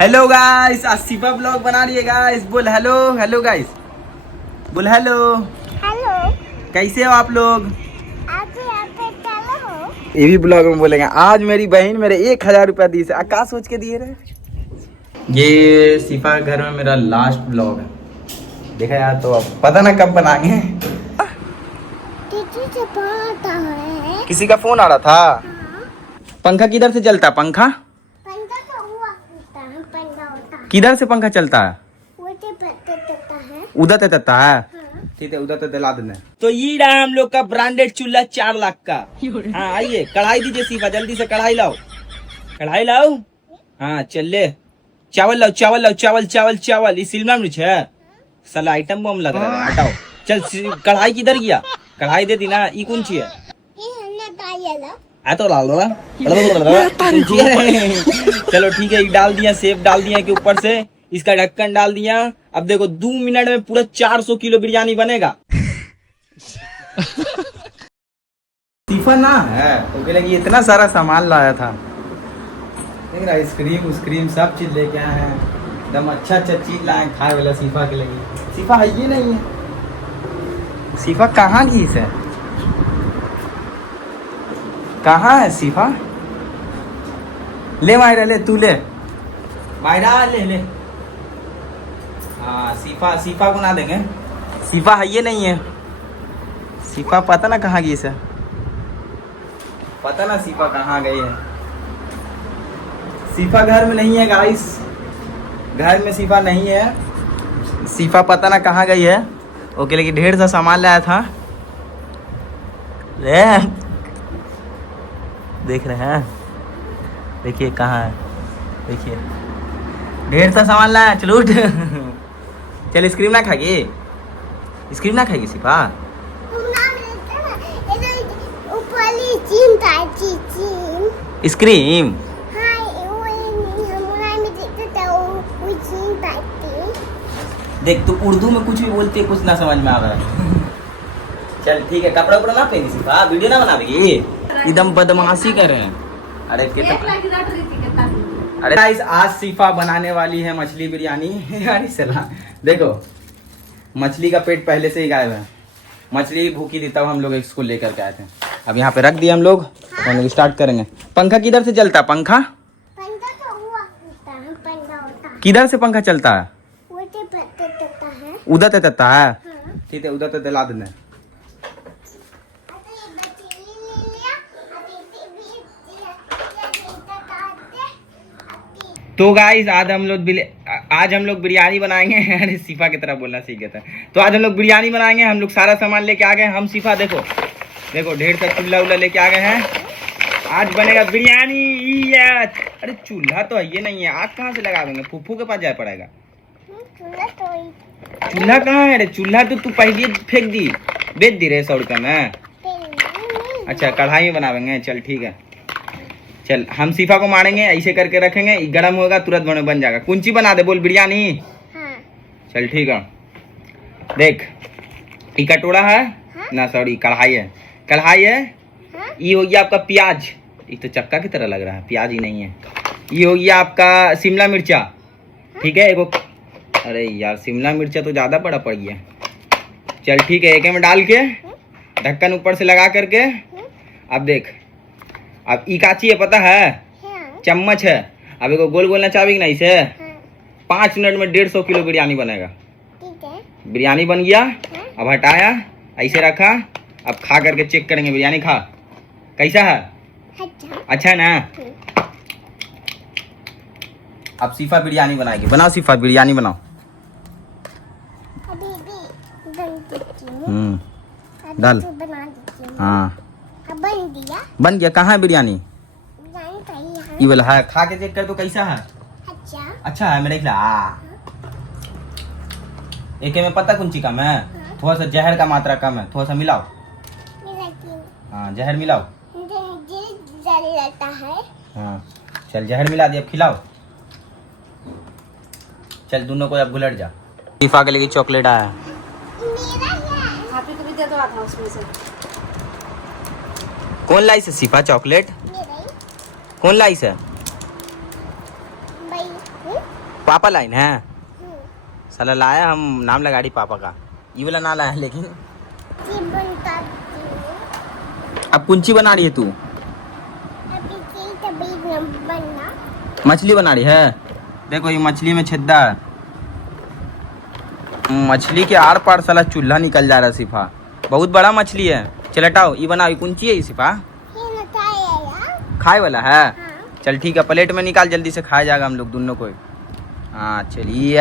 Hello guys, आज सिफा blog बना रही है गाइस। बोल हेलो। हेलो गाइस, बोल हेलो। हेलो, कैसे हो आप लोग? आप यहाँ पे चलो हो? ये भी ब्लॉग में बोलेंगे। आज मेरी बहन मेरे 1000 रुपया दी से। आकाश सोच के दिए रहे। ये सिफा घर में मेरा लास्ट ब्लॉग है। देखा यार, तो अब पता ना कब बनाएंगे। किसी से बात आ रहा है? किसी का फोन आ रहा था। हाँ, पंखा किधर से चलता है? पंखा पंखा तो हुआ होता है, पंखा होता है। किधर से पंखा चलता है? वो तो पता चलता है। उधर से चलता है। हाँ, ठीक है, उधर तो दिला देना। तो ये रहा हम लोग का ब्रांडेड चूल्हा 4 लाख का। हाँ आइए, कढ़ाई दीजिए सिफा, जल्दी से कढ़ाई लाओ। कढ़ाई लाओ। हाँ चल ले। चावल लाओ, चावल लाओ, चावल चावल चावल। ये शिमला मिर्च है। साला आइटम बम लग रहा है। हटाओ। चल कढ़ाई किधर गया? कढ़ाई दे दी ना। ई कौन ची है? ये हमने डाल लो। आ तो डाल दो। चलो ठीक है, डाल दिया, सेब डाल दिया के ऊपर से। इसका ढक्कन डाल दिया। अब देखो 2 मिनट में पूरा 400 किलो बिरयानी बनेगा। सिफा ना है तो लगी इतना सारा सामान लाया था। आइसक्रीम उस्क्रीम सब चीज लेके आए हैं। एकदम अच्छा अच्छा चीज लाए खाए वाला सिफा के लगी। सिफा है ये नहीं है। सिफा कहाँ गई है? कहाँ है सिफा? ले मायरा, ले तू ले मायरा, ले ले। हाँ सिफा, सिफा को ना देंगे। सिफा है ये नहीं है। सिफा पता ना कहाँ गई है। पता ना सिफा कहाँ गई है। सिफा घर में नहीं है गाइस। घर में सिफा नहीं है। सिफा पता ना कहाँ गई है। ओके, लेकिन ढेर सा सामान लाया था। देख रहे हैं? देखिए कहाँ है। देखिए ढेर सा सामान लाया। चलो उठ। चल आइसक्रीम ना खाएगी? आइसक्रीम ना खाएगी सिफा? आइसक्रीम देख, तू उर्दू में कुछ भी बोलती है, कुछ ना समझ में आ रहा है। चल ठीक है, कपड़ा उपड़ा ना पहनी सिफा, वीडियो ना बनाएगी। एकदम बदमाशी कर रहे हैं। अरे अरे गाइस, आज सिफा बनाने वाली है मछली बिरयानी। यार सलाह देखो, मछली का पेट पहले से ही गायब है। मछली भूखी थी तब हम लोग इसको लेकर के आए थे। अब यहाँ पे रख दिया हम लोग। हम लोग स्टार्ट करेंगे। पंखा किधर से चलता है? पंखा पंखा तो हुआ होता है, पंखा होता है। किधर से पंखा चलता है? वो तो पता चलता है। उधर से चलता है। हाँ। ठीक है, उधर तो दिला देना। तो गाइस आज हम लोग बिरयानी बनाएंगे। अरे सिफा की तरह बोलना सीख गया था। तो आज हम लोग बिरयानी बनाएंगे। हम लोग सारा सामान लेके आ गए। हम सिफा देखो देखो ढेर सा चूल्हा उल्हा लेके आ गए हैं। आज बनेगा बिरयानी। अरे चूल्हा तो ये नहीं है। आग कहाँ से लगा देंगे? फूफू के पास जाए पड़ेगा। चूल्हा कहाँ है? अरे चूल्हा तो तू पहले फेंक दी, बेच दी रहे 100 रुपये में। अच्छा कढ़ाई में बनावेंगे। चल ठीक है, चल हम सिफा को मारेंगे, ऐसे करके रखेंगे। गर्म होगा तुरंत बन जाएगा। कुंची बना दे, बोल बिरयानी। हाँ। चल ठीक है। देख ये कटोरा है। हाँ? ना सॉरी, कढ़ाई है। कढ़ाई है। हाँ? ये हो गया आपका प्याज। ये तो चक्का की तरह लग रहा है, प्याज ही नहीं है। ये हो गया आपका शिमला मिर्चा। ठीक है एगो। अरे यार शिमला मिर्चा तो ज्यादा बड़ा पड़ गया। चल ठीक है, एक में डाल के ढक्कन ऊपर से लगा करके। अब देख, अब ई काची है पता है? हाँ। चम्मच है। अब एगो गोल गोल नचावेगी ना इसे। हाँ। 5 मिनट में 150 किलो बिरयानी बनेगा। ठीक है। बिरयानी बन गया। हाँ? अब हटाया, ऐसे रखा। अब खा करके चेक करेंगे बिरयानी। खा कैसा है? अच्छा है ना? अब सिफा बिरयानी बनाएगी। बनाओ सिफा, बिरयानी बनाओ। अभी बन देती हूँ। डाल। तो बना देती हूँ। हाँ अब बन दिया। बन गया। कहाँ है बिरयानी? बिरयानी तैयार है। ये वाला है। खा के चेक कर तो कैसा है? अच्छा। अच्छा है मेरे खिलाफ। एक में पता कुंची कम है। थोड़ा सा जहर का मात्रा कम है, थोड़ा सा मिलाओ। हाँ जहर मिलाओ। जल लेता है। हाँ चल जहर मिला दिया। अब खिलाओ। चल दोनों को अब घुलट जा। सिफा के लिए चॉकलेट आया। मेरा है। भाभी को भी दे दो आधा उसमें से। कौन लाई से सिफा चॉकलेट? मेरा ही। कौन लाई से? भाई। पापा लाइन है साला लाया हम नाम लगा दी पापा का ये वाला ना लाया लेकिन जी बनता हूँ। अब कुंची बना रही है तू अभी की तभी बनना मछली बना रही है देखो ये मछली में छेदा है मछली के आर पार साला चूल्हा निकल जा रहा है सिफा बहुत बड़ा मछली है चल हटाओ ये बनाओ ये कुंची है ये सिफा ये ना खाएगा खाए वाला है हाँ चल ठीक है प्लेट में निकाल जल्दी से खाया जाएगा हम लोग दोनों को हाँ चलिए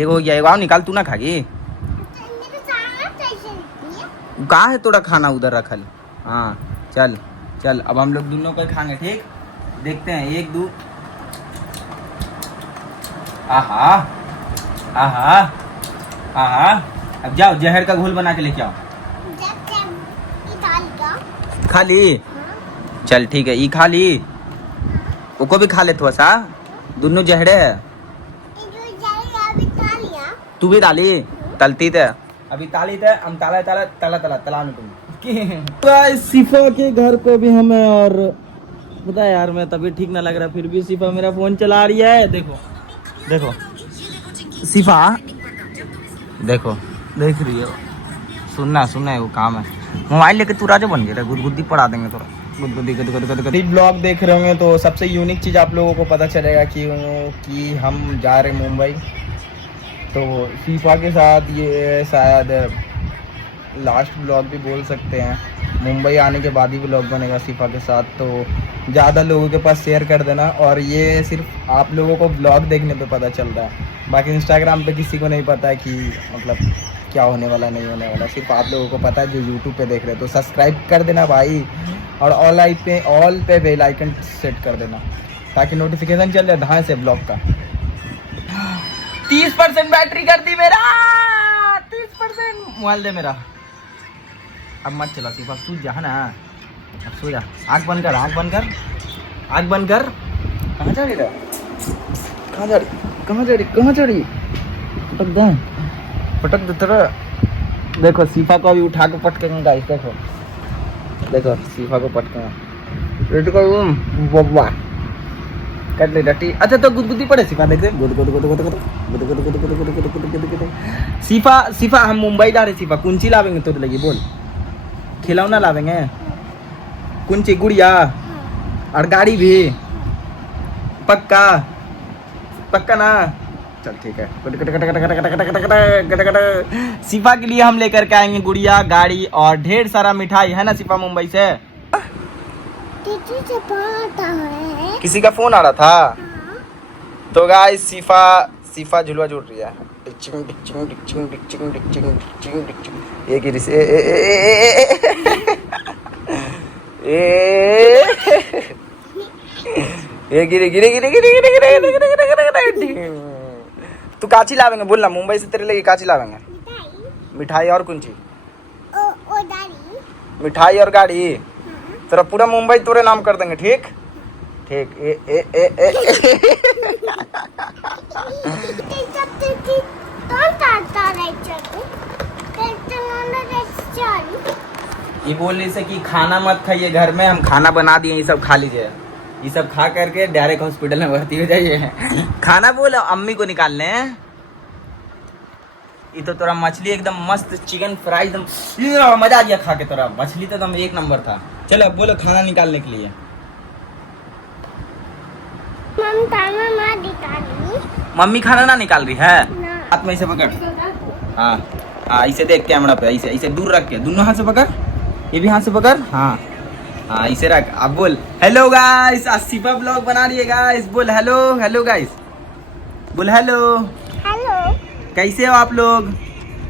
एक हो गया एक आओ निकाल तू ना खागी मेरे सामने कैसे निकली है? कहाँ है थोड़ा खाना उधर रखल हाँ चल चल अब हम लोग दोनों को खाएंगे ठीक देखते हैं एक दो आहा आहा आहा अब जाओ जहर का घोल बना के लेके आओ जब जब इतालिया खा ली हाँ चल ठीक है ये खा ली वो भी खा ले थोड़ा सा दोनों जहरे है ये जो जाएगा अभी इतालिया तू भी डाली तलती थे अभी ताली थे हम ताला ताला तला तला तला तुम सिफा के घर पे भी हमें और पता है यार मैं तभी ठीक ना लग रहा फिर भी सिफा मेरा फोन चला रही है देखो देखो सिफा देखो देख रही हो सुनना सुनना है वो काम है मोबाइल लेके तू राजा बन गया गुदगुदी पड़ा देंगे थोड़ा गुदगुदी ब्लॉग देख रहे होंगे तो सबसे यूनिक चीज़ आप लोगों को पता चलेगा कि हम जा रहे मुंबई तो फीफा के साथ ये शायद लास्ट ब्लॉग भी बोल सकते हैं मुंबई आने के बाद ही ब्लॉग बनेगा फीफा के साथ तो ज़्यादा लोगों के पास शेयर कर देना और ये सिर्फ आप लोगों को ब्लॉग देखने पे पता चल रहा है बाकी इंस्टाग्राम पे किसी को नहीं पता है कि मतलब क्या होने वाला नहीं होने वाला सिर्फ आप लोगों को पता है जो यूट्यूब पे देख रहे हैं तो सब्सक्राइब कर देना भाई और ऑल पे बेल आइकन सेट कर देना ताकि नोटिफिकेशन चल जाए धाए से ब्लॉग का 30% बैटरी कर दी मेरा 30% मोबाइल दे मेरा अब मत चला सिर्फ अब सूझ जा ना अब सो जा आँख बंद कर आँख बंद कर आँख बंद कर कहाँ जा रही कहाँ जा रही कहाँ जा रही कहाँ जा रही पटक दे तेरा देखो सीफा को अभी उठा के पटकेंगे गाइस देखो देखो सीफा को पटकेंगे रेडी कर बब्बा कर ले डटी अच्छा तो गुदगुदी पड़े सीफा देख गुद गुद गुद गुद गुद गुद गुद गुद गुद गुद गुद गुद गुद गुद सीफा सीफा हम मुंबई जा रहे सीफा कुंची लावेंगे तो लगी बोल खिलौना लावेंगे कुंची गुड़िया और गाड़ी भी पक्का पक्का ना चल ठीक है सिफा के लिए हम लेकर के आएंगे गुड़िया गाड़ी और ढेर सारा मिठाई है ना सिफा मुंबई से किसी से बात है किसी का फोन आ रहा था तो गाइस सिफा झुलवा झूल रही है ये गिरी से ये गिरी गिरी गिरी गिरी गिरी गिरी गिरी तू काची लावेंगे बोलना मुंबई से तेरे लिए काची लावेंगे मिठाई और कुंची ओ दादी मिठाई और गाड़ी तेरा पूरा मुंबई तेरे नाम कर देंगे ठीक ठीक ए ए ए ए ये बोल रही से कि खाना मत खाइए घर में हम खाना बना दिए ये सब खा लीजिए ये सब खा करके डायरेक्ट हॉस्पिटल में भर्ती हो जाइए खाना बोलो अम्मी को निकालने ये तो तोरा मछली एकदम मस्त चिकन फ्राई एकदम मजा आ गया खा के तोरा मछली तो एकदम एक नंबर था चलो अब बोलो खाना निकालने के लिए मम्मी खाना ना निकाल रही है हाथ में ऐसे पकड़ हाँ हाँ ऐसे देख कैमरा पे ऐसे ऐसे दूर रख के दोनों हाथ से पकड़ ये भी हाथ से पकड़ हाँ हाँ इसे रख अब बोल हेलो गाइस सिफा ब्लॉग बना रही है गाइस बोल हेलो हेलो गाइस बोल हेलो हेलो कैसे हो आप लोग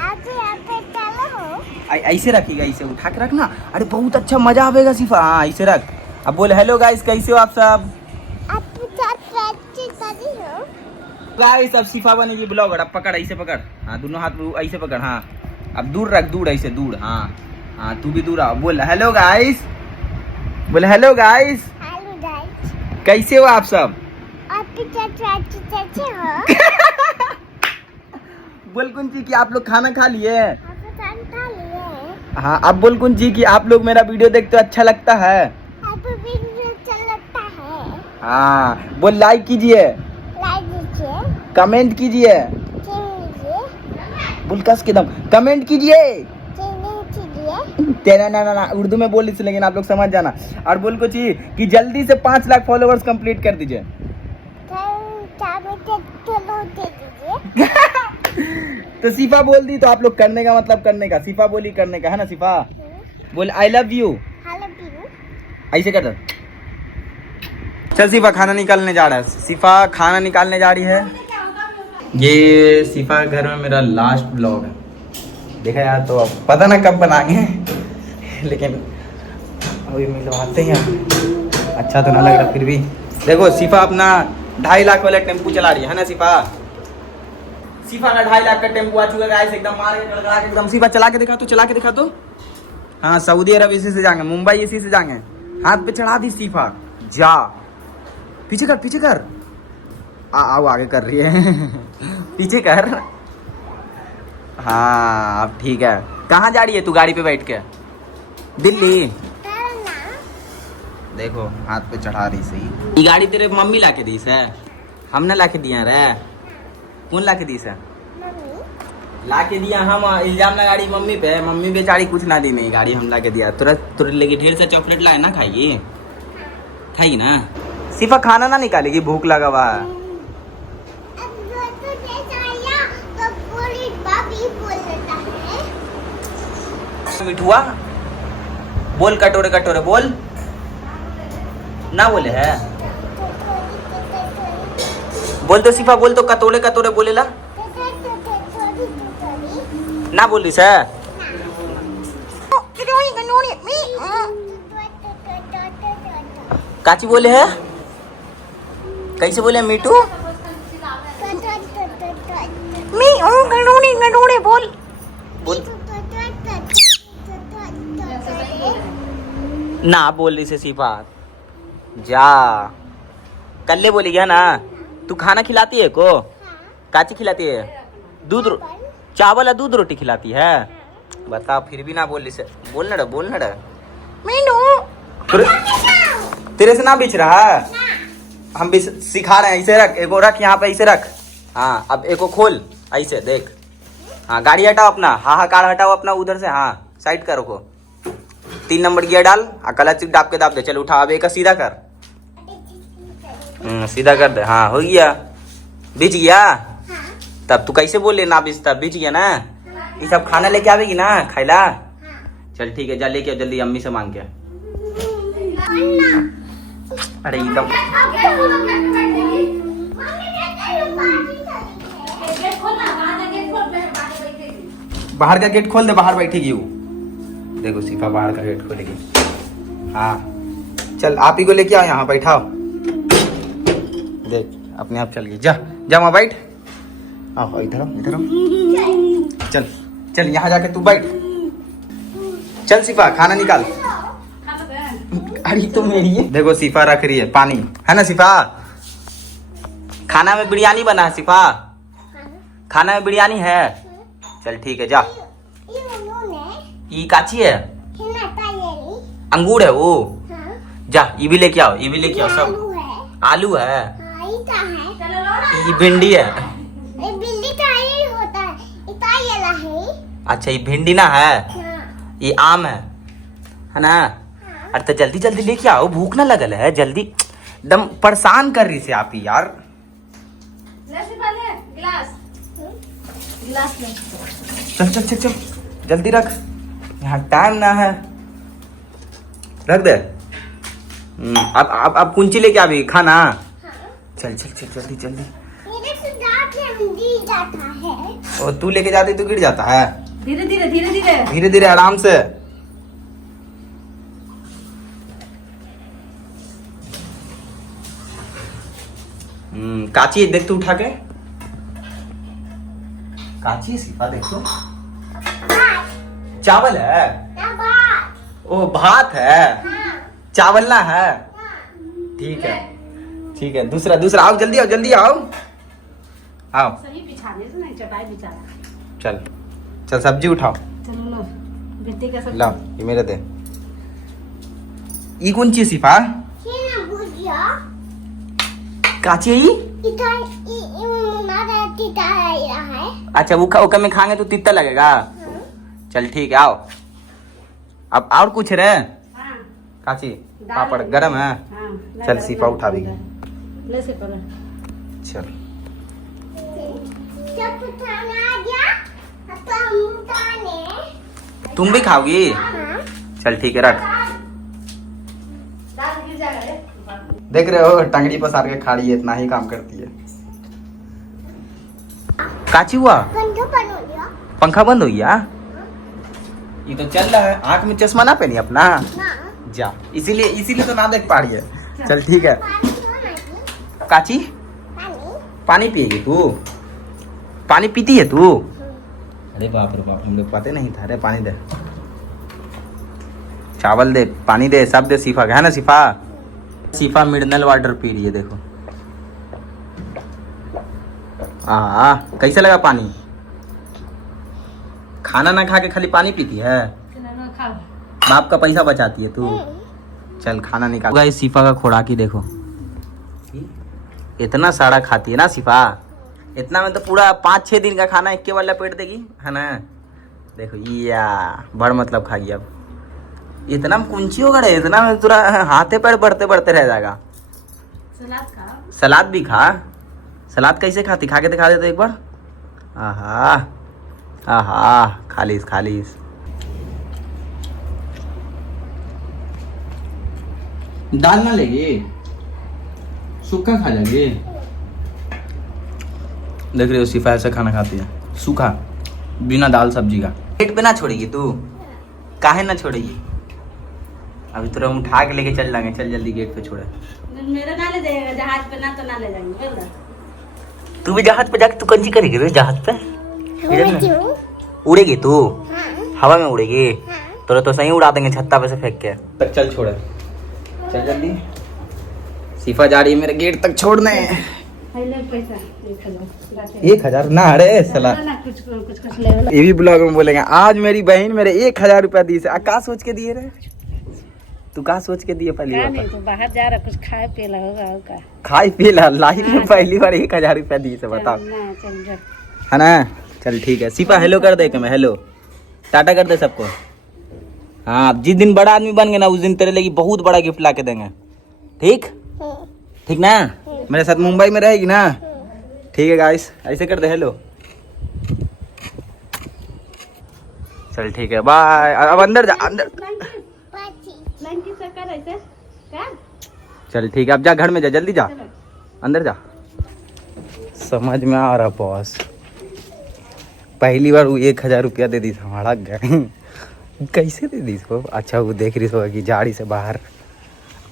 आप यहाँ पे चलो ऐसे रखिएगा ऐसे उठा के रखना अरे बहुत अच्छा मजा आएगा सिफा हाँ ऐसे रख अब बोल हेलो गाइस कैसे हो आप सब गाइस अब सिफा बनेगी ब्लॉगर अब पकड़ ऐसे पकड़ हाँ दोनों हाथ ऐसे पकड़ हाँ अब दूर रख दूर ऐसे दूर हाँ हाँ तू भी दूर आओ बोल हेलो गाइस बोले हेलो गाइस कैसे हो आप सब बोल कुंची कि आप लोग खाना खा लिए हाँ अब बोल कुंची कि आप लोग मेरा वीडियो देखते हो अच्छा लगता है हाँ बोल लाइक कीजिए कमेंट कीजिए, कीजिए, बोल कस के दम, कमेंट कीजिए। कीजिए, तेरा ना उर्दू में बोल इसलिए, लेकिन आप लोग समझ जाना। और बोल को चाहिए कि जल्दी से 5 लाख फॉलोवर्स कंप्लीट कर दीजिए। तो सिफा बोल दी तो आप लोग करने का मतलब करने का, सिफा बोली करने का, है ना सिफा? बोल आई लव यू, ऐसे कर दो। चल सिफा खाना निकालने जा रहा है, सिफा खाना निकालने जा रही है। ये सिफा घर में मेरा लास्ट ब्लॉग है, देखा यार, तो अब पता ना कब बनाएंगे, लेकिन अभी मिलवाते हैं। अच्छा तो ना लग रहा, फिर भी देखो सिफा अपना 2.5 लाख वाला टेम्पू चला रही है ना सिफा? सिफा ना 2.5 लाख का टेम्पू आ चुका है, एकदम मार के गड़गड़ा के एकदम। सिफा चला के दिखा तो, चला के दिखा तो। हाँ, सऊदी अरब इसी से जाएंगे, मुंबई इसी से जाएंगे। हाथ पे चढ़ा दी सिफा, जा पीछे कर, पीछे कर। आओ आगे कर रही है पीछे कर। हाँ अब ठीक है। कहाँ जा रही है तू गाड़ी पे बैठ के? दिल्ली। देखो हाथ पे चढ़ा रही सही। ये गाड़ी तेरे मम्मी ला के दी है, हमने ला के दिया रे? कौन ला के दी है? ला के दिया हम, इल्जाम लगा रही मम्मी पे। मम्मी बेचारी कुछ ना दी, नहीं गाड़ी हम ला के दिया। तुरंत लेके ढेर से चॉकलेट लाए ना, खाइए, खाई ना। सिर्फ खाना ना निकालेगी, भूख लगा हुआ है। मिठुआ बोल, कटोरे कटोरे बोल, ना बोले है? बोल तो सिफा, बोल तो, कटोरे कटोरे बोलेला ना बोल रही से? काची बोले है? कैसे बोले मीठू? बोल बोल ना बोल रही से सिफा, जा कल्ले बोली गया ना। तू खाना खिलाती है को? काची खिलाती है? दूध चावल या दूध रोटी खिलाती है? बता, फिर भी ना बोल रही से। बोलना रे, बोलना रे मीनू। तेरे से ना बिछ रहा है, हम भी सिखा रहे हैं। ऐसे रख, एगो रख यहाँ पे, ऐसे रख। हाँ अब एगो खोल, ऐसे देख। हाँ गाड़ी हटाओ अपना, हाहाकार हटाओ अपना उधर से। हाँ साइड कर, रखो। 3 नंबर गियर डाल, क्लच दाब के दाब दे। चल उठा, अब एक सीधा कर। सीधा कर दे। हाँ हो गया, बिछ गया। तब तू कैसे बोले ना बिछ, तब बिछ गया ना। ये सब खाना लेके आवेगी ना खाइला? चल ठीक है, जा लेके आओ जल्दी, अम्मी से मांग के। अरे एकदम बाहर का गेट खोल दे, बाहर बैठेगी वो। देखो सिफा बाहर का गेट खोलेगी। हाँ चल, आप ही को लेके आओ, यहाँ बैठाओ। देख अपने आप चल गई, जा जा वहाँ बैठ। आओ इधर आओ, इधर आओ। चल चल यहाँ जाके तू बैठ। चल सिफा खाना निकाल। अरे तो मेरी है। देखो सिफा रख रही है पानी, है ना सिफा? खाना में बिरयानी बना है सिफा, खाना में बिरयानी है। चल ठीक है, जा। ये काची है? अंगूर है वो। जा ये भी लेके आओ, ये भी लेके आओ सब। आलू है, ये भिंडी है। अच्छा ये भिंडी ना है, ये आम है ना? अरे तो जल्दी जल्दी लेके आओ, भूख ना लगल है। जल्दी, दम परेशान कर रही से आप ही यार। चल चल चल चल जल्दी रख, यहाँ टाइम ना है। रख दे। अब कुंची लेके आ भी खाना। चल चल चल जल्दी जल्दी। और तू लेके जाती तो गिर जाता है। धीरे धीरे धीरे धीरे धीरे धीरे आराम से। काची देख तू उठा के, काची सिफा देखो। चावल है? ओ भात है, चावल ना है। ठीक है ठीक है, दूसरा दूसरा। आओ जल्दी आओ, जल्दी आओ आओ। सही बिछाने से नहीं, चटाई बिछाना। चल चल सब्जी उठाओ। चलो लो, बेटे का सब लाओ ये मेरे दे। ई कौन चीज सिफा? काची है ई? अच्छा वो कम खाएंगे तो तीता लगेगा। चल ठीक है आओ। अब और कुछ रे हाँ काची पापड़ गरम है। हाँ चल सीफा उठा देगी। ले से करो। चल जब उठाना आ गया अब तो हम उठाने। तुम भी खाओगी? हाँ चल ठीक है रख। दाल गिर जाएगा रे। देख रहे हो टंगड़ी पसार के खाड़ी है, इतना ही काम करती है। काची हुआ? पंखा बंद हो गया पंखा बंद हो गया? ये तो चल रहा है। आंख में चश्मा ना पहनी अपना ना। जा, इसीलिए तो ना देख पा रही है। चल ठीक है। पानी दो ना जी। काची पानी। पानी पिएगी तू? पानी पीती है तू? अरे बाप रे बाप, हम लोग पता नहीं था। अरे पानी दे, चावल दे, पानी दे, सब दे। सीफा है ना सीफा? सीफा मिनरल वाटर पी रही है देखो। कैसा लगा पानी? खाना ना खा के खाली पानी पीती है? चलो खाओ। बाप का पैसा बचाती है तू। चल खाना निकाल। गाइस सीफा का खुराक ही देखो, इतना सारा खाती है ना सीफा। इतना में तो पूरा 5-6 दिन का खाना एक के वाला पेट देगी, है ना? देखो या बड़ मतलब खागी। अब इतना में कुंची होगा रे, इतना में पूरा हाथे पैर बढ़ते बढ़ते रह जाएगा। सलाद खाओ। सलाद भी खा। सलाद कैसे खाती? खा के दिखा दे तो एक बार। आहा आहा, खालीस खालीस। दाल ना लेगी, सूखा खा जाएगी। देख रहे हो सिफा ऐसा खाना खाती है, सूखा, बिना दाल सब्जी का। पेट पे ना छोड़ेगी तू? काहे ना छोड़ेगी? अभी तुरंत हम उठा के लेके चल जाएंगे। चल जल्दी गेट पे छोड़े। मेरा ना ले जाएगा जहाज पे, ना तो ना ले जाएंगे। बोल तू भी जहाज पे जाके तू कंची करेगी रे जहाज पे? मैं क्यों? उड़ेगी तू? हाँ हवा में उड़ेगी? हाँ। तो सही उड़ा देंगे छत्ता पे से फेंक के। तक चल छोड़े, चल जल्दी। सीफा जा रही है मेरे गेट तक छोड़ने। पहले पैसा 1000। 1000 ना? अरे सला, ना कुछ ले लो। ये भी ब्लॉग में बोलेंगे आज मेरी बहन मेरे 1000 रुपया दी से। का सोच के दिए रे? तू का सोच के दिए? पहली क्या बार नहीं तो बाहर जा रहा, कुछ खाए पिए होगा होगा। खाई पी ला लाइफ में पहली बार 1000 रुपया दी से, बताओ। ना चल जा। है ना? चल ठीक है। सीफा हेलो कर दे के मैं, हेलो टाटा कर दे सबको। हाँ जिस दिन बड़ा आदमी बन गए ना उस दिन तेरे लिए बहुत बड़ा गिफ्ट ला के देंगे। ठीक ठीक ना? मेरे साथ मुंबई में रहेगी ना? ठीक है गाइस, ऐसे कर दे हेलो। चल ठीक है बाय। अब अंदर जा, अंदर। चल ठीक है, अब जा घर में जा, जल्दी जा, अंदर जा। समझ में आ रहा बॉस, पहली बार वो 1000 रुपया दे दी हमारा गए। कैसे दे दी इसको? अच्छा वो देख रही होगा कि जाड़ी से बाहर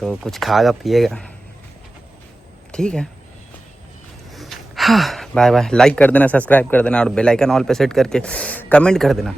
तो कुछ खाएगा पिएगा। ठीक है, हाँ बाय बाय। लाइक कर देना, सब्सक्राइब कर देना और बेल आइकन ऑल पे सेट करके कमेंट कर देना।